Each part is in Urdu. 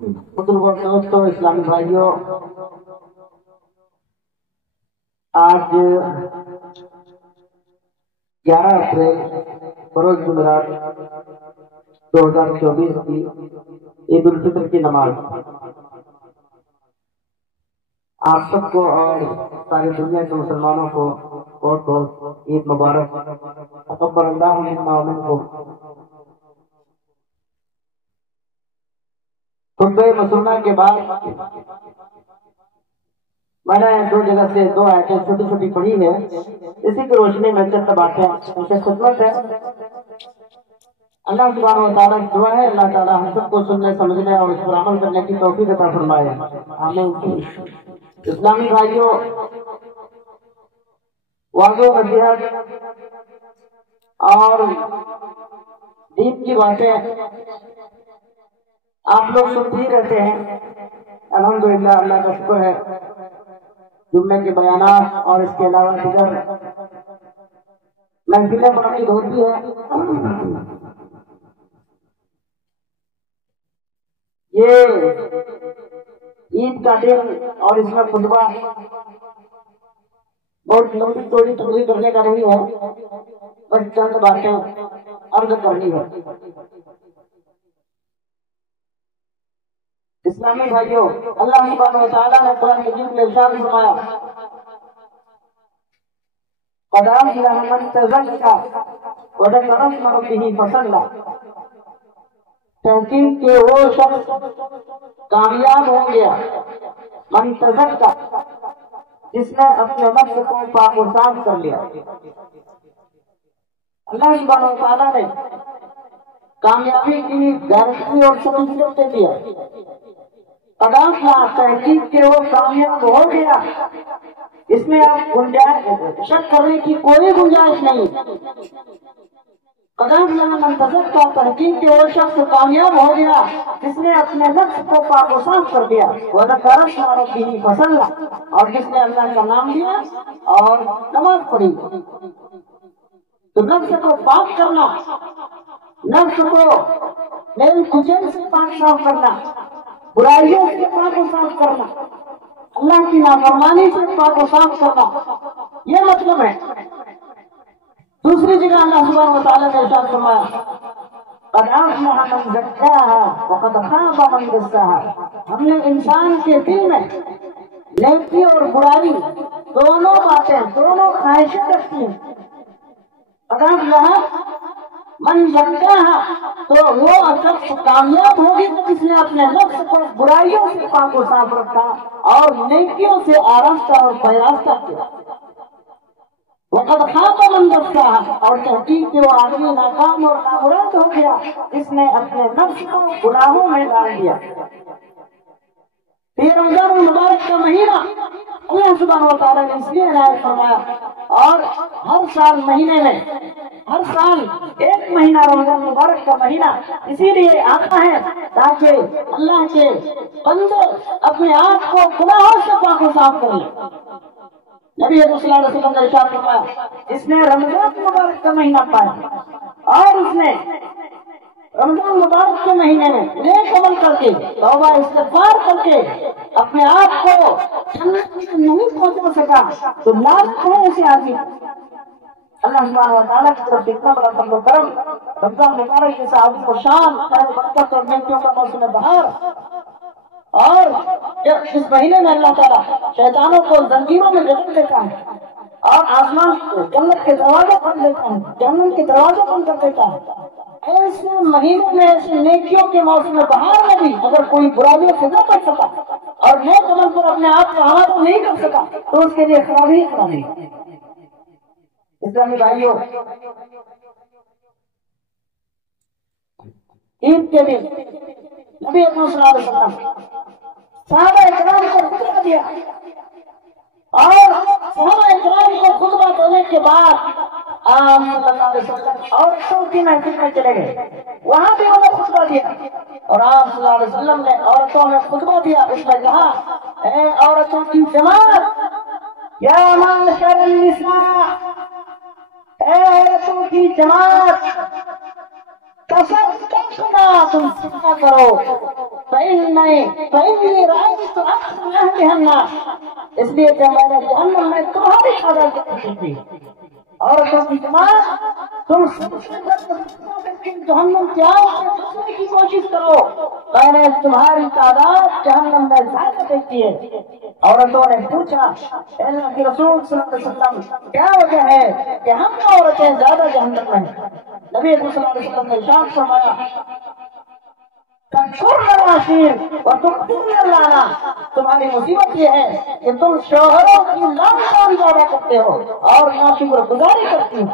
بزرگوں دوستوں اسلامی بھائیوں، آج 11 اپریل بروز جمعرات 2024 کی عید الفطر کی نماز آپ سب کو اور ساری دنیا کے مسلمانوں کو بہت بہت عید مبارک۔ تقبل اللہ منا ومنکم۔ خطبہ مسنہ کے بعد میں نے 2 جگہ سے 2 آیتیں چھوٹی چھوٹی پڑھی ہے، اسی کی روشنی میں چند باتیں ان سے خدمت ہے۔ اللہ سبحانہ و تعالیٰ کی دعا ہے اللہ تعالیٰ ہم سب کو سننے سمجھنے اور اس پر عمل کرنے کی توفیق عطا فرمائے، آمین۔ اسلامی بھائیوں، واضح و نصیحت اور دین کی باتیں آپ لوگ سنتے ہی رہتے ہیں، الحمدللہ، اللہ کا شکر ہے۔ جمعے کے بیانات اور اس کے علاوہ دیگر محفلیں منعقد ہوتی ہیں۔ یہ عید کا دن اور اس میں خطبہ بہت لمبی چوڑی تقریر کرنے کا نہیں ہے، بس چند باتیں عرض کرنی ہے۔ اسلامی بھائیوں، اللہ سبحانہ و تعالیٰ نے قرآن مجید میں ارشاد فرمایا، قد أفلح من تزكى وذكر اسم ربه فصلى۔ تحقیق کہ وہ شخص کامیاب ہو گیا، من تزکا، جس نے اپنے نفس کو پاک و صاف کر لیا۔ اللہ سبحانہ و تعالیٰ نے کامیابی کی گارنٹی اور سرٹیفکیٹ دے دیا۔ قد أفلح، تحقیق کہ وہ کامیاب ہو گیا، اس میں آپ گنجائش شک کرنے کی کوئی گنجائش نہیں۔ قد أفلح من تزكى، تحقیق کہ وہ شخص کامیاب ہو گیا جس نے اپنے نفس کو پاک و صاف کر دیا، وذكر اسم ربه فصلى، اور جس نے اللہ کا نام لیا اور نماز پڑھی۔ تو نفس کو پاک کرنا، نفس کو میل کچیل سے پاک صاف کرنا، برائیوں سے پاک و صاف کرنا، اللہ کی نافرمانی سے پاک و صاف کرنا، یہ مطلب ہے۔ دوسری جگہ اللہ سبحانہ و تعالیٰ نے ارشاد فرمایا، قد أفلح من زكاها وقد خاب من دساها۔ ہم نے انسان کے دل میں نیکی اور برائی دونوں باتیں، دونوں خواہشیں رکھتی ہیں۔ قد أفلح من زكاها، تو وہ شخص کامیاب ہوگی جس نے اپنے نفس کو برائیوں سے پاک و صاف رکھا اور نیکیوں سے آراستہ اور پیراستہ کیا۔ وقد خاب من دساها، اور تحقیق کہ وہ آدمی ناکام اور نامراد ہو گیا جس نے اپنے نفس کو گناہوں میں ڈال دیا۔ یہ رمضان المبارک کا مہینہ اللہ سبحانہ و تعالیٰ نے اس لیے عنایت فرمایا، اور ہر سال مہینے میں، ہر سال ایک مہینہ رمضان مبارک کا مہینہ اسی لیے آتا ہے تاکہ اللہ کے بندے اپنے آپ کو گناہوں سے پاک و صاف کر لیں۔ نبی صلی اللہ علیہ وسلم نے ارشاد فرمایا، جس نے رمضان مبارک کا مہینہ پایا اور اس نے رمضان مبارک کے مہینے میں نیک عمل کر کے، توبہ استغفار کر کے اپنے آپ کو جنت میں نہیں پہنچا سکا تو لعنت ہے ایسے آدمی۔ اللہ سبحانہ و تعالیٰ کی طرف اتنا بڑا فضل و کرم، رمضان مبارک کے صحابی کو شان، خیر برکت اور نیکیوں کا موسم بہار، اور اس مہینے میں اللہ تعالیٰ شیطانوں کو زنجیروں میں جکڑ دیتا ہے اور آسمان کو جنت کے دروازے بند دیتا ہے، جہنم کے دروازے بند کر دیتا ہے۔ ایسے مہینے میں، ایسے نیکیوں کے موسم بہار میں بھی اگر کوئی برائیوں سے نہ بچ سکا اور نیک عمل پر اپنے آپ کو حاضر نہیں کر سکا تو اس کے لیے خرابی خرابی۔ اسلامی بھائیوں، عید کے دن نبی اکرم صلی اللہ علیہ وسلم صحابہ اکرام کو خطبہ دیا، اور صحابہ اکرام کو خطبہ دینے کے بعد آپ صلی اللہ علیہ وسلم عورتوں کی محفل میں چلے گئے، وہاں بھی انہوں نے خطبہ دیا، اور آپ صلی اللہ علیہ وسلم نے عورتوں میں خطبہ دیا، اس میں کہا، اے عورتوں کی جماعت، یا معاشر النساء، اے عورتوں کی جماعت، تصدقنا، تم صدقہ کرو، فإني رأيت أكثر أهلها النار، اس لیے کہ میں نے جہنم میں تمہاری تعداد دیکھی تھی۔ عورتوں کی جماعت، تم سب سے جہنم کے آگ سے بچنے کی کوشش کرو، میں نے تمہاری تعداد جہنم میں زیادہ دیکھی ہے۔ عورتوں نے پوچھا اللہ کے رسول صلی اللہ علیہ وسلم کیا وجہ ہے کہ ہم عورتیں زیادہ جہنم میں ہیں؟ نبی صلی اللہ علیہ وسلم نے ارشاد فرمایا تمہاری مصیبت یہ ہے کہ تم شوہروں کی لان زیادہ کرتے ہو اور ناشکر گزاری کرتی ہو۔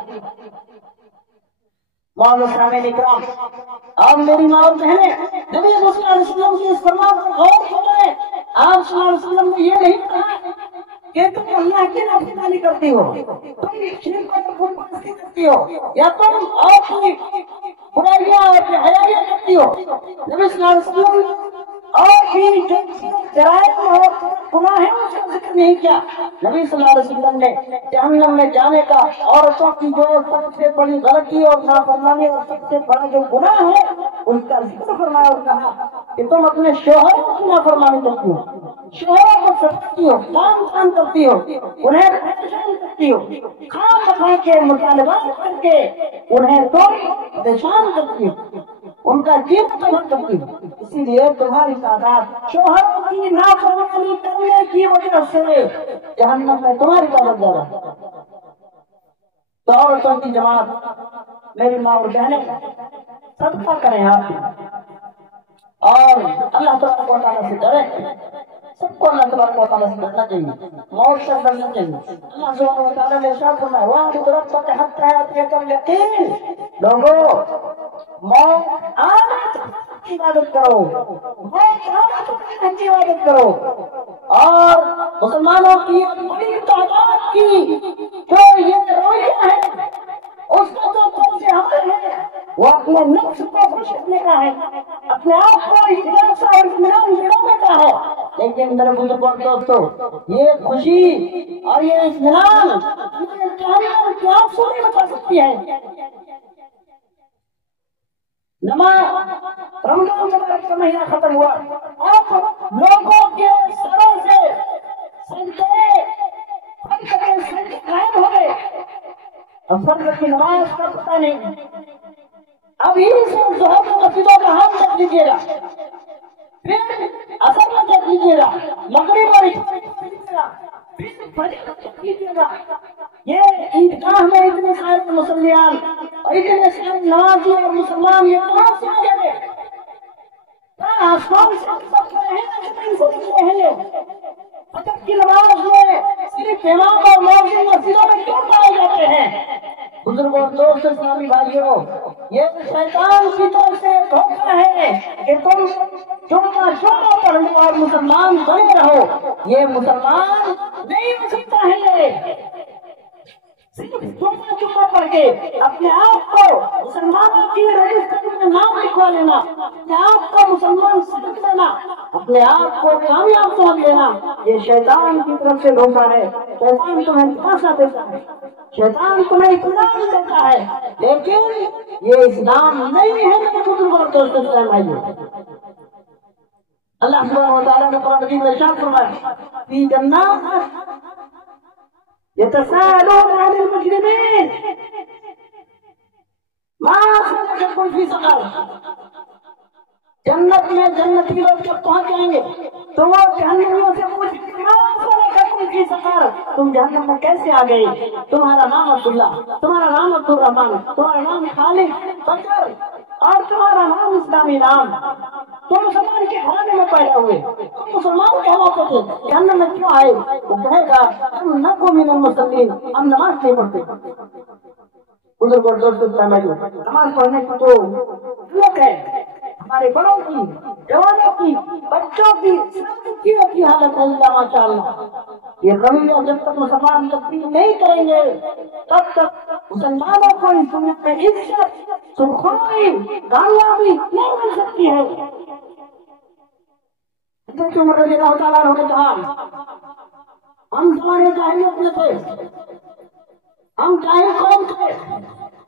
معزز سامعین اکرام، آپ میری ماں اور بہنیں، نبی صلی اللہ علیہ وسلم کی اس فرمان پر غور کریں۔ آپ صلی اللہ علیہ وسلم نے یہ نہیں کہا کہ تم اللہ کی نافرمانی کرتی ہو، تم شرک اور بدعت کرتی ہو، یا تم اور کوئی برائیاں اور حیائیاں کرتی ہو۔ نبی صلی اللہ علیہ وسلم اور بھی جو جرائم اور گناہ ہیں اس کا ذکر نہیں کیا۔ نبی صلی اللہ علیہ وسلم نے جہنم میں جانے کا، عورتوں کی جو سب سے بڑی غلطی اور نافرمانی اور سب سے بڑا جو گناہ ہے اس کا ذکر فرمایا اور کہا کہ تم اپنے شوہروں کی نافرمانی کرتی ہو، شوہروں کو ستاتی ہو، کام کرتی ہو، انہیں پریشان کرتی ہو، خام بخا کے مطالبات کر کے انہیں تم پریشان کرتی ہو، ان کا جیت قبول کرتی ہو۔ اسی لیے تمہاری تعداد شوہروں کی نافرمانی کرنے کی وجہ سے جہنم میں تمہاری تعداد زیادہ ہے۔ تو عورتوں کی جماعت، میری ماں اور بہنیں، صدقہ کریں آپ اور اللہ تبارک و تعالیٰ سے ڈریں۔ سب کو اللہ تبارک و تعالیٰ سے ڈرنا چاہیے، موت سے ڈرنا چاہیے۔ اللہ سبحانہ و تعالیٰ نے ارشاد فرمایا وَاعْبُدْ رَبَّكَ حَتَّىٰ يَأْتِيَكَ الْيَقِينُ، لوگوں موت آنے تک کی عبادت کرو، موت آنے تک کی عبادت کرو۔ اور مسلمانوں کی بڑی تعداد کی جو یہ رویہ ہے اس کا جو طرز عمل ہے وہ اپنے نفس کو خوش رکھنے کا ہے، اپنے آپ کو اطمینان اور اطمینان دلانے کا ہے۔ لیکن میرے بزرگوں اور دوستو، یہ خوشی اور یہ اطمینان جہنم کی آگ سے نہیں بچا سکتی ہے۔ نماز رمضان مبارک کا مہینہ ختم ہوا، اب لوگوں کے سروں سے سجدے قائم ہو گئے، فجر کی نماز کا پتہ نہیں۔ ابھی سے ظہر کی مسجدوں کا حال دیکھ لیجیے گا، پھر عصر میں دیکھ لیجیے گا، مغرب اور عشاء دیکھ لیجیے گا، پھر فجر دیکھ لیجیے گا۔ یہ عیدگاہ میں اتنے سارے مسلمان اور اتنے سارے نمازی اور مسلمان یہ کہاں سے آ گئے؟ آسمان سے فجر کی نماز میں صرف امام اور مؤذن مسجدوں میں کیوں پائے جاتے ہیں؟ بزرگوں اور دوست اسلامی بھائیوں، یہ شیطان کی طرف سے دھوکہ ہے کہ تم جمعہ پڑھنے اور مسلمان بنے رہو۔ یہ مسلمان نہیں ہو سکتا ہے، صرف جمعہ پڑھ کے اپنے آپ کو مسلمانوں کی رجسٹری میں نام لکھوا لینا، اپنے آپ کو مسلمان سمجھ لینا، اپنے آپ کو کامیاب سمجھ لینا، یہ شیطان کی طرف سے دھوکہ ہے۔ شیطان تمہیں دھوکہ دیتا ہے، شیطان تمہیں اطمینان دیتا ہے، لیکن یہ اسلام نہیں ہے میرے بزرگوں اور دوستوں اسلام بھائیوں۔ اللہ سبحانہ و تعالیٰ نے قرآن مجید میں ارشاد فرمایا فی جنات يتساءلون عن المجرمين ما سلككم في سقر، جنت میں جنتی لوگ جب پہنچ جائیں گے تو وہ جہنمیوں سے پوچھیں گے ما سلككم في سقر، تم جہنم میں کیسے آ گئی؟ تمہارا نام عبداللہ، تمہارا نام عبد الرحمان، تمہارا نام خالد فجر اور تمہارا نام اسلامی نام، تم مسلمان کے گھرانے میں پیدا ہوئے، تم مسلمان کہلاتے تھے، جہنم میں کیوں آئے؟ وہ کہے گا ہم نکو من المصلین، ہم نماز نہیں پڑھتے۔ بزرگ اور دوستوں نماز پڑھنے کی تو ضرورت ہے، ہمارے بڑوں کی، جوانوں کی، بچوں کی، سب کی حالت ہے ماشاء اللہ۔ یہ رویہ جب تک مسلمان تبدیل نہیں کریں گے تب تک مسلمانوں کو اس دنیا میں عزت، سرخروئی، کامیابی نہیں مل سکتی ہے۔ حضرت عمر رضی اللہ تعالیٰ عنہ نے کہا ہم زمانے جاہلیت میں تھے، ہم جاہل قوم تھے،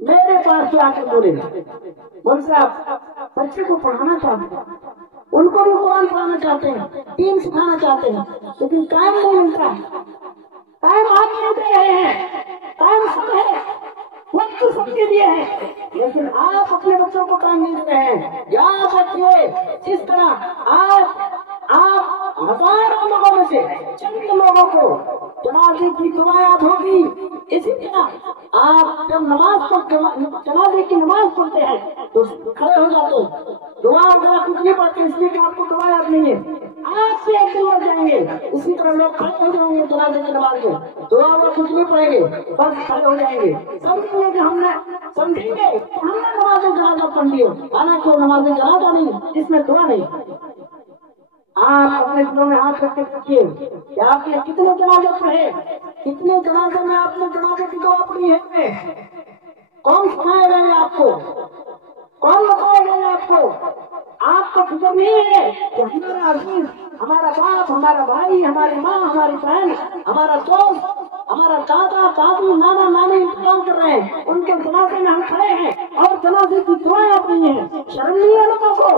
میرے پاس آ کے بولے مول صاحب بچے کو پڑھانا چاہتے ہیں، ان کو بھی قرآن پڑھانا چاہتے ہیں، دین سکھانا چاہتے ہیں، لیکن ٹائم نہیں ملتا، ٹائم آپ نہیں دے رہے ہیں، ٹائم سب ہے، وقت سب کے لیے ہے، لیکن آپ اپنے بچوں کو ٹائم نہیں دے رہے ہیں۔ یاد رکھیے جس طرح آپ ہزاروں لوگوں میں سے چند لوگوں کو جنازے کی دعا یاد ہوگی، اسی طرح آپ جب جنازے کی نماز پڑھتے ہیں تو کھڑے ہو جاتے ہیں، دعا وغیرہ کچھ نہیں پڑھتے اس لیے کہ آپ کو دعا یاد نہیں ہے، آپ سے ایک دن ہو جائیں گے، اسی طرح لوگ کھڑے ہو جائیں گے جنازے کی نماز میں، دعا وہ کچھ نہیں پڑھیں گے، بس کھڑے ہو جائیں گے، سمجھیں گے کہ ہم نے نماز جنازہ پڑھ لی، حالانکہ وہ نماز جنازہ نہیں جس میں دعا نہیں۔ آپ اپنے دلوں میں ہاتھ رکھ کے پوچھیے کہ آپ نے کتنے جنازے پڑھے، کتنے جنازے میں آپ نے جنازے کی دعا پڑھی ہے، کون سکھائے گئے آپ کو، کون بتائے گئے آپ کو؟ آپ کو فکر نہیں ہے کہ ہمارا عزیز، ہمارا باپ، ہمارا بھائی، ہماری ماں، ہماری بہن، ہمارا دوست، ہمارا دادا دادی نانا نانی انتظام کر رہے ہیں، ان کے جنازے میں ہم کھڑے ہیں اور جنازے کی دعائیں اپنی ہیں، شرم نہیں ہے لوگوں کو؟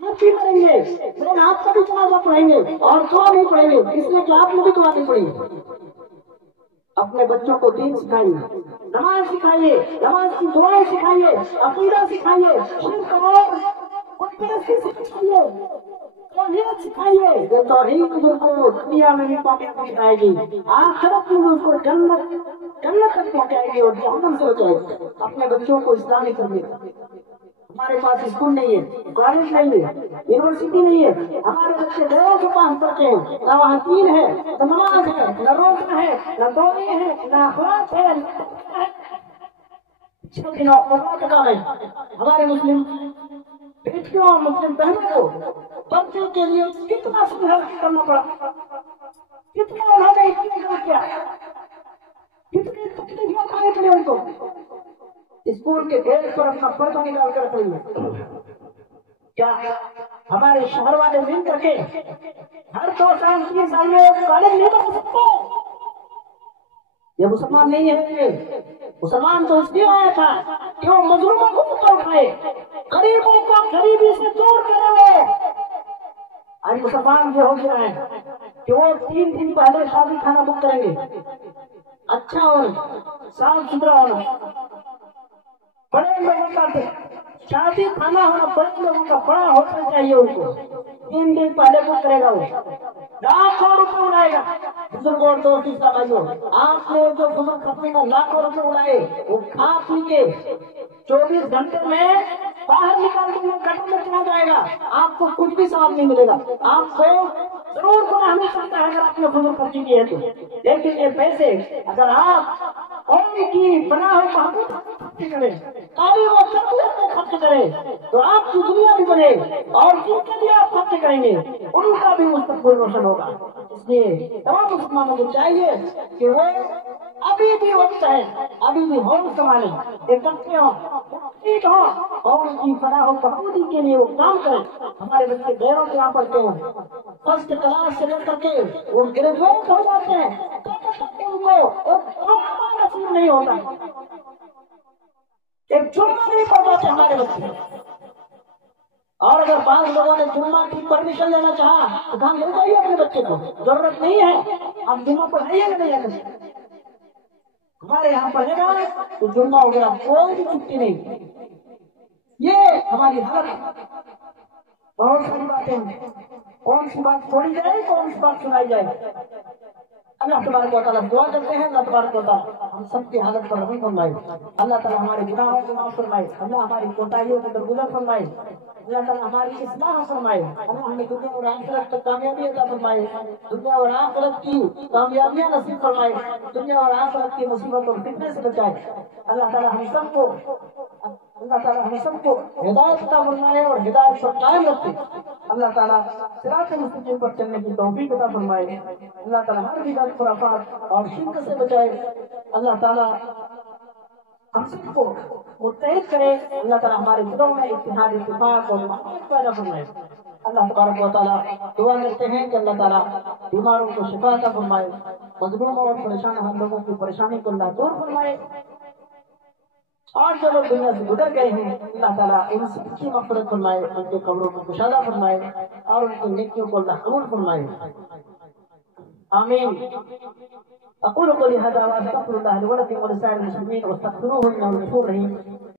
آپ بھی کریں گے لیکن آپ کا بھی جنازہ پڑھیں گے اور دعا نہیں پڑھیں گے، اس لیے کہ آپ نے بھی دعا نہیں پڑھی۔ اپنے بچوں کو دین سکھائیے، نماز سکھائیے، نماز کی دعائیں سکھائیے، عقیدہ سکھائیے، شرک اور خودپرستی سکھائیے، توحید سکھائیے۔ جو توحید کو دنیا میں بھی پہنچائے آئے گی، آخرت میں اس کو جنت تک پہنچائے گی اور جہنم سے بچائے گی۔ اپنے بچوں کو اسلامی تربیت، ہمارے پاس اسکول نہیں ہے، کالج نہیں ہے، یونیورسٹی نہیں ہے، ہمارے بچے گھروں کے پاس پڑھتے ہیں، نہ وہاں دین ہے، نہ نماز ہے، نہ روزہ ہے، نہ دعائیں ہے، نہ اخلاق ہے، ہمارے مسلم بیٹیوں اور مسلم بہنوں کو بچوں کے لیے کتنا سنگھرش کرنا پڑا، کتنا انہوں نے استعمال کیا، کتنی تکلیفیں اٹھانی پڑی ان کو، اسکول کے گیٹ پر اپنا پردہ نکال کر رکھ لیں۔ کیا ہمارے شہر والے مل کر کے ہر 2 سال 3 سال میں ایک کالج نہیں بن سکتے؟ یہ مسلمان نہیں ہے، مسلمان تو اس لیے آیا تھا کہ وہ مظلوموں کو اوپر اٹھائے، غریبوں کو غریبی سے دور کرے۔ آج مسلمان یہ ہو گیا ہے کہ وہ 3 دن پہلے شادی کھانا بک کریں گے، اچھا ہونا، صاف ستھرا ہونا، بڑے لوگوں کا شادی کھانا ہونا، بڑے لوگوں کا بڑا ہوٹل چاہیے ان کو، 3 دن پہلے بک کرے گا، وہ لاکھوں روپے اڑائے گا۔ بزرگوں اور دوست بھائیوں، آپ نے جو گزر کپڑے میں لاکھوں روپے اڑائے، وہ کھا پی کے 24 گھنٹے میں باہر نکال کے گٹر میں چلا جائے گا، آپ کو کچھ بھی ثواب نہیں ملے گا، آپ کو ضرور گناہ مل سکتا ہے اگر آپ نے گزر خرچی کی ہے تو، لیکن یہ پیسے اگر آپ قوم کی بنا ہو محبوب خرچ کریں، تعلیم و تربیت میں خرچ کریں، تو آپ کی دنیا بھی بنے اور جن کے لیے آپ خرچ کریں گے ان کا بھی مستقبل روشن ہوگا۔ اس لیے تمام مسلمانوں کو چاہیے کہ وہ ابھی بھی وقت ہے، ابھی بھی ہوش سنبھالیں، اکٹھے ہوں، ٹھیک ہوں اور ان کی فلاح و بہبودی کے لیے وہ کام کریں۔ ہمارے بچے غیروں کے یہاں پڑھتے ہیں، فرسٹ کلاس سے لے کر کے وہ گریجویٹ ہو جاتے ہیں، ان کو نصیب نہیں ہوتا، ایک جمعہ نہیں پڑھ پاتے ہمارے بچے، اور اگر بعض لوگوں نے جمعہ کی پرمیشن لینا چاہا تو کہاں لے جائیے اپنے بچے کو، ضرورت نہیں ہے، آپ جمعہ پڑھائیے گا نہیں آگے، ہمارے یہاں پڑھے گا تو جمعہ ہو گیا، کوئی بھی چھٹی نہیں۔ یہ ہماری حالت، بہت ساری باتیں ہیں، کون سی بات چھوڑی جائے، کون سی بات سنائی جائے۔ اللہ تبارک و تعالیٰ دعا کرتے ہیں، اللہ تبارک و تعالیٰ ہم سب کی حالت پر رحم فرمائے، اللہ تعالیٰ ہمارے گناہوں کو معاف فرمائے، اللہ ہماری کوتاہیوں کو درگزر فرمائے، اللہ تعالیٰ ہماری اصلاح فرمائے، اللہ ہمیں دنیا اور آخرت تک کامیابی عطا فرمائے، دنیا اور آخرت کی کامیابیاں نصیب فرمائے، دنیا اور آخرت کی مصیبت اور فتنے سے بچائے۔ اللہ تعالیٰ ہم سب کو ہدایت عطا فرمائے اور ہدایت پر قائم رکھے، اللہ تعالیٰ صراط مستقیم پر چلنے کی توفیق عطا فرمائے، اللہ تعالیٰ ہر بدعت خرافات اور شرک سے بچائے، اللہ تعالیٰ ہم سب کو متحد کرے، اللہ تعالیٰ ہمارے دلوں میں اتحاد اتفاق اور محبت پیدا فرمائے۔ اللہ تبارک و تعالیٰ دعا کرتے ہیں کہ اللہ تعالیٰ بیماروں کو شفا عطا فرمائے، مظلوموں اور پریشان ہم لوگوں کی پریشانی کو اللہ دور فرمائے، اور جو لوگ دنیا سے گزر گئے ہیں اللہ تعالیٰ ان سب کی مغفرت فرمائے، ان کے قبروں میں کشادہ فرمائے اور ان کی نیکیوں کو اللہ قبول فرمائے، آمین۔ اقول قولي هذا واستغفر الله لي ولكم ولسائر المسلمين واستغفروه انه غفور رحيم۔